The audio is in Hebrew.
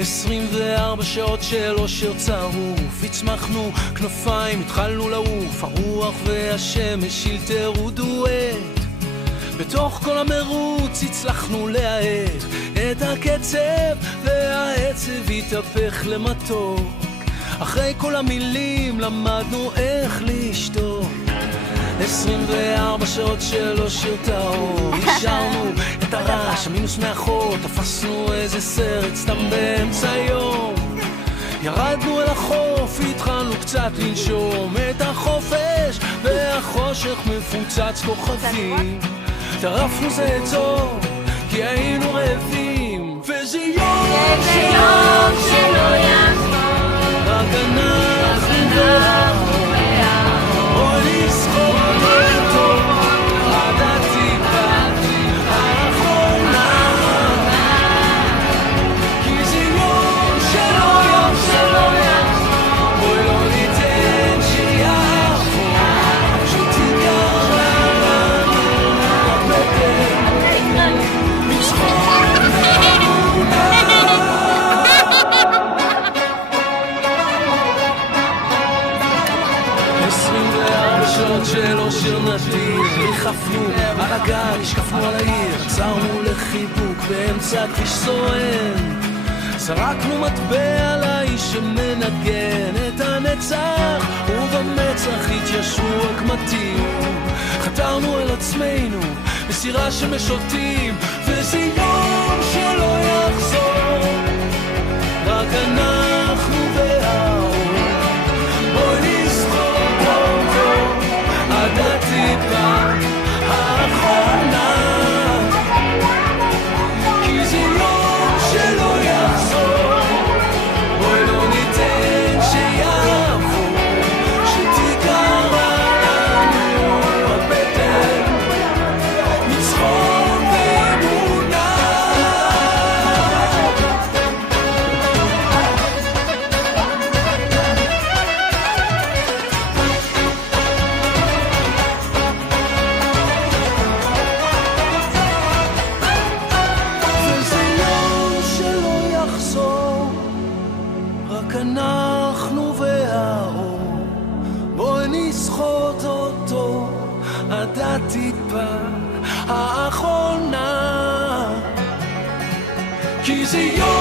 24 שעות של אושר צרוף, הצמחנו כנפיים, התחלנו לעוף, הרוח והשמש שילטרו דואט. בתוך כל המרוץ הצלחנו להאט את הקצב, והעצב התהפך למתוק. אחרי כל המילים למדנו איך לשתוק. 24 שעות של אושר טהור, השארנו את הרעש, המינוס מאחור, תפסנו איזה סרט סתם באמצע היום. ירדנו אל החוף, התחלנו קצת לנשום את החופש, והחושך מפוצץ כוכבים. טרפנו זה את זו, כי היינו רעבים, וזה יום שלא יחזור, רק אנחנו והאור. בואי נזכור אותו עד הטיפה האחרונה, כי זה יום שלא יחזור. בואי לא ניתן שיעבור, שתיגר לנו הבטן מצחוק ואמונה. 24 שעות של אושר נדיר, ריחפנו על הגל, השקפנו על העיר, עצרנו לחיבוק באמצע כביש סואן. זרקנו מטבע לאיש שמנגן את הנצח, ובמצח התיישרו הקמטים. חתרנו אל עצמנו בסירה שמשוטים, וזה יום שלא יחזור, רק אנחנו והאור. בואי נזכור אותו עד הטיפה האחרונה, כי זה יום שלא יחזור. בואי לא ניתן שיעבור, שתיגר לנו הבטן מצחוק ואמונה. וזה יום שלא יחזור, רק אנחנו והאור. בואי נסחוט אותו עד הטיפה האחרונה, כי זה יום